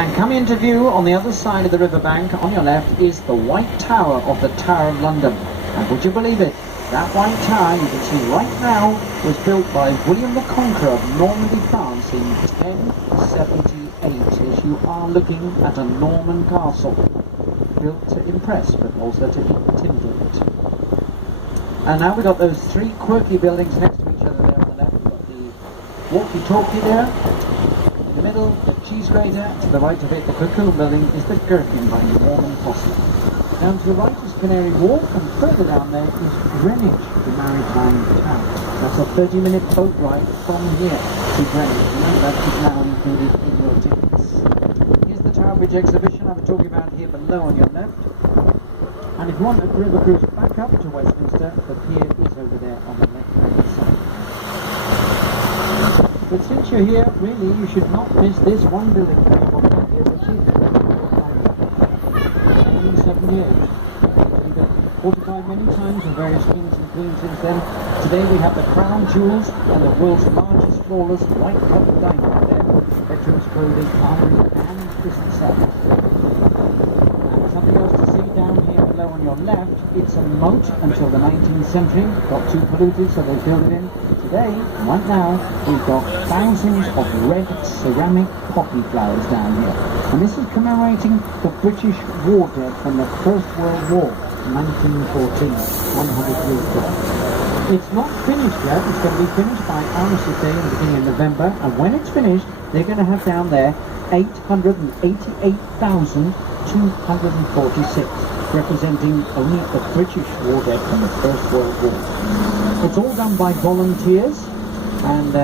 And coming into view on the other side of the riverbank, on your left, is the White Tower of the Tower of London. And would you believe it? That White Tower, you can see right now, was built by William the Conqueror of Normandy, France in 1078, as you are looking at a Norman castle, built to impress, but also to intimidate. And now we've got those three quirky buildings next to each other there on the left. We've got the walkie-talkie there. In the middle, the cheese grater. To the right of it, the cocoon building, is the Gherkin by Norman Foster. Down to the right is Canary Wharf, and further down there is Greenwich, the maritime town. That's a 30-minute boat ride from here to Greenwich. Remember, that is now included in your tickets. Here's the Tower Bridge exhibition I was talking about here below on your left. And if you want a river cruise back up to Westminster, the pier is over there on the left-hand side. But since you're here, really, you should not miss this one building that you've got down here, which is 1978. It's been fortified many times with various kings and queens since then. Today we have the crown jewels and the world's largest flawless white colored dining room there. Bedrooms, clothing, armory, and prison cells. And something else to see down here below on your left, it's a moat until the 19th century. Got too polluted, so they filled it in. Today, right now, we've got thousands of red ceramic poppy flowers down here. And this is commemorating the British war dead from the First World War, 1914, 100 years ago. It's not finished yet. It's going to be finished by Armistice Day in the beginning of November. And when it's finished, they're going to have down there 888,246, representing only the British war dead from the First World War. It's all done by volunteers, and